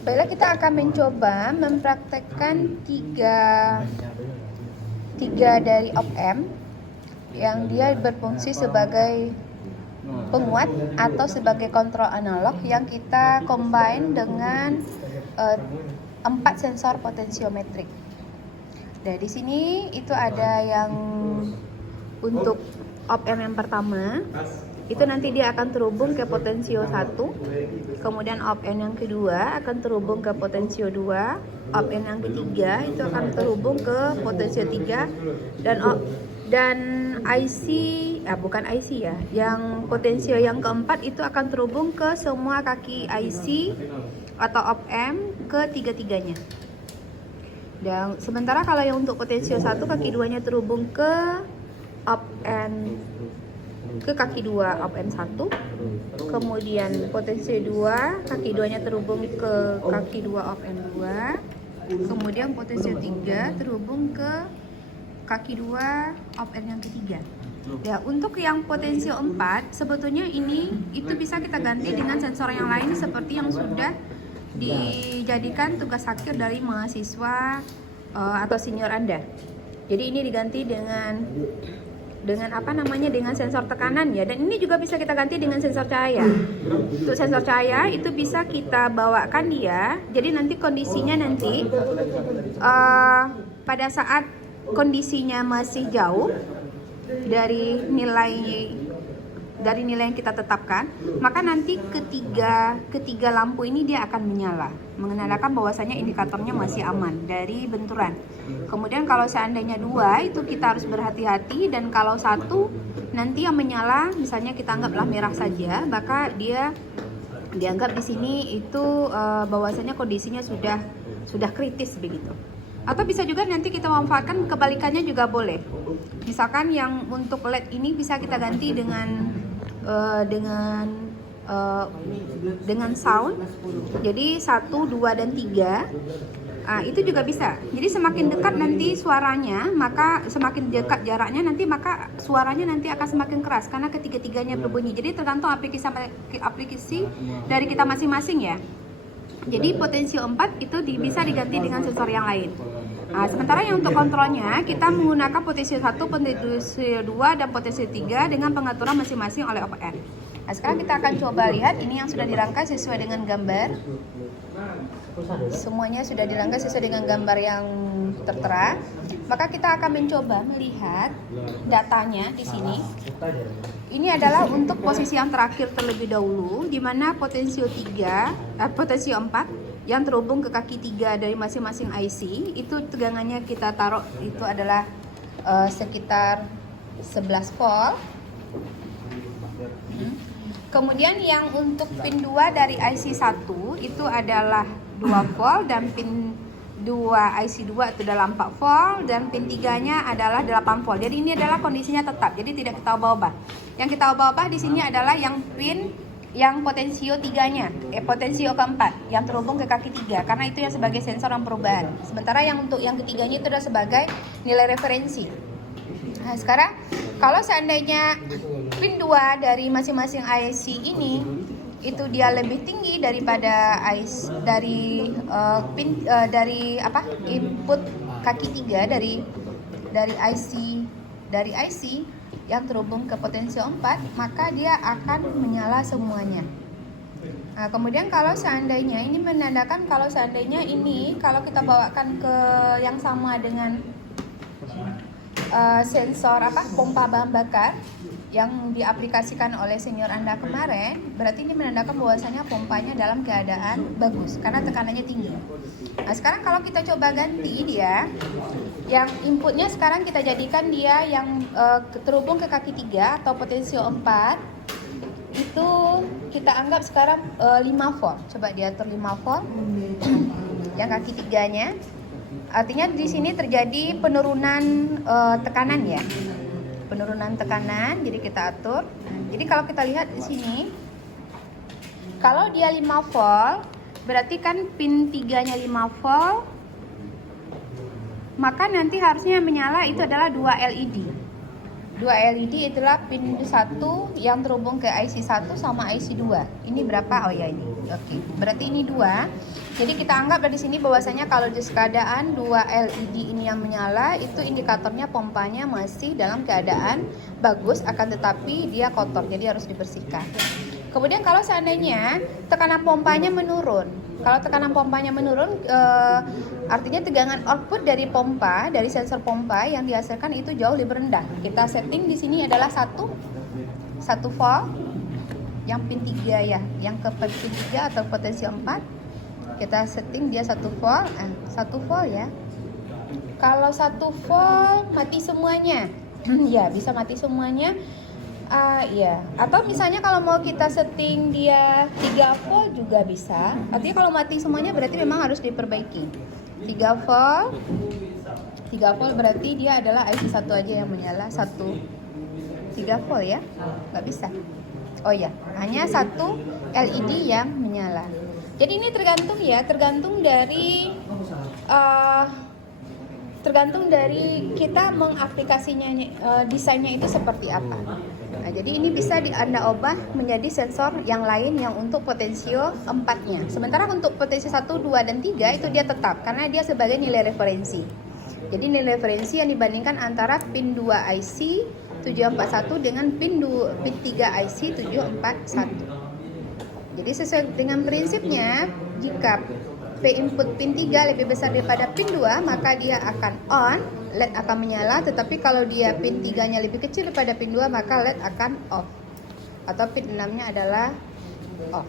Baiklah, kita akan mencoba mempraktekkan tiga dari op-amp yang dia berfungsi sebagai penguat atau sebagai kontrol analog yang kita combine dengan 4 sensor potensiometrik. Nah, di sini itu ada yang untuk op-amp yang pertama, itu nanti dia akan terhubung ke potensio 1. Kemudian op-amp yang kedua akan terhubung ke potensio 2. Op-amp yang ketiga itu akan terhubung ke potensio 3. Dan IC, bukan IC ya, yang potensio yang keempat itu akan terhubung ke semua kaki IC atau op-amp ketiga-tiganya. Dan sementara kalau yang untuk potensio 1, kaki 2-nya terhubung ke op-amp ke kaki 2 op-amp 1. Kemudian potensio 2, kaki 2-nya terhubung ke kaki 2 op-amp 2. Kemudian potensio 3 terhubung ke kaki 2 op-amp yang ketiga. Ya, untuk yang potensio 4 sebetulnya itu bisa kita ganti dengan sensor yang lain seperti yang sudah dijadikan tugas akhir dari mahasiswa atau senior Anda. Jadi ini diganti dengan dengan sensor tekanan ya, dan ini juga bisa kita ganti dengan sensor cahaya. Untuk sensor cahaya itu bisa kita bawakan dia, jadi nanti kondisinya pada saat kondisinya masih jauh dari nilai yang kita tetapkan, maka nanti ketiga lampu ini dia akan menyala, menandakan bahwasanya indikatornya masih aman dari benturan. Kemudian kalau seandainya 2 itu kita harus berhati-hati, dan kalau 1 nanti yang menyala misalnya kita anggaplah merah saja, maka dia dianggap di sini itu bahwasanya kondisinya sudah kritis begitu. Atau bisa juga nanti kita manfaatkan kebalikannya juga boleh. Misalkan yang untuk LED ini bisa kita ganti dengan sound. Jadi 1, 2, dan 3 itu juga bisa. Jadi semakin dekat nanti suaranya, maka semakin dekat jaraknya nanti, maka suaranya nanti akan semakin keras karena ketiga-tiganya berbunyi. Jadi tergantung aplikasi dari kita masing-masing ya. Jadi potensio 4 itu bisa diganti dengan sensor yang lain. Nah, sementara yang untuk kontrolnya kita menggunakan potensio 1, potensio 2, dan potensio 3 dengan pengaturan masing-masing oleh op-amp. Nah, sekarang kita akan coba lihat ini yang sudah dirangkai sesuai dengan gambar. Semuanya sudah dirangkai sesuai dengan gambar yang tertera. Maka kita akan mencoba melihat datanya di sini. Ini adalah untuk posisi yang terakhir terlebih dahulu, di mana potensio 4 yang terhubung ke kaki 3 dari masing-masing IC, itu tegangannya kita taruh itu adalah sekitar 11 volt. Kemudian yang untuk pin 2 dari IC 1 itu adalah 2 volt, dan pin 2 IC 2 itu adalah 4 volt, dan pin 3-nya adalah 8 volt. Jadi ini adalah kondisinya tetap, jadi tidak kita ubah-ubah. Yang kita ubah-ubah di sini adalah yang pin yang potensio 3-nya, potensio keempat yang terhubung ke kaki 3, karena itu yang sebagai sensor yang perubahan. Sementara yang untuk yang ketiganya itu adalah sebagai nilai referensi. Nah, sekarang kalau seandainya pin 2 dari masing-masing IC ini itu dia lebih tinggi daripada input kaki 3 dari IC yang terhubung ke potensio 4, maka dia akan menyala semuanya. Nah, kemudian kalau seandainya ini menandakan kalau seandainya ini kalau kita bawakan ke yang sama dengan sensor pompa bahan bakar yang diaplikasikan oleh senior Anda kemarin, berarti ini menandakan bahwasanya pompanya dalam keadaan bagus karena tekanannya tinggi. Nah, sekarang kalau kita coba ganti dia, yang inputnya sekarang kita jadikan dia yang terhubung ke kaki 3 atau potensio 4, itu kita anggap sekarang 5 volt. Coba diatur 5 volt yang kaki 3-nya. Artinya di sini terjadi penurunan tekanan ya. Penurunan tekanan, jadi kita atur. Jadi kalau kita lihat di sini, kalau dia 5 volt, berarti kan pin 3-nya 5 volt, maka nanti harusnya menyala itu adalah 2 LED. 2 LED itulah pin 1 yang terhubung ke IC 1 sama IC 2. Ini berapa? Oh ya, ini. Oke, berarti ini 2. Jadi kita anggap dari sini bahwasanya kalau di keadaan 2 LED ini yang menyala, itu indikatornya pompanya masih dalam keadaan bagus, akan tetapi dia kotor, jadi harus dibersihkan. Kemudian kalau seandainya tekanan pompanya menurun, kalau tekanan pompanya menurun, artinya tegangan output dari pompa, dari sensor pompa yang dihasilkan itu jauh lebih rendah. Kita setting di sini adalah 1 volt, yang pin 3 ya, yang ke pin 3 atau potensio 4. Kita setting dia 1 volt, 1 volt ya. Kalau 1 volt mati semuanya, ya bisa mati semuanya. Ya, atau misalnya kalau mau kita setting dia 3 volt juga bisa. Artinya kalau mati semuanya berarti memang harus diperbaiki. 3 volt, 3 volt berarti dia adalah IC 1 aja yang menyala, 3 volt ya, nggak bisa. Oh ya, hanya 1 LED yang menyala. Jadi ini tergantung ya, tergantung dari kita mengaplikasinya, desainnya itu seperti apa. Nah, jadi ini bisa Anda ubah menjadi sensor yang lain yang untuk potensio 4-nya. Sementara untuk potensio 1, 2, dan 3 itu dia tetap karena dia sebagai nilai referensi. Jadi nilai referensi yang dibandingkan antara pin 2 IC 741 dengan pin 3 IC 741. Jadi sesuai dengan prinsipnya, jika P input pin 3 lebih besar daripada pin 2, maka dia akan on, LED akan menyala. Tetapi kalau dia pin 3-nya lebih kecil daripada pin 2, maka LED akan off. Atau pin 6-nya adalah off.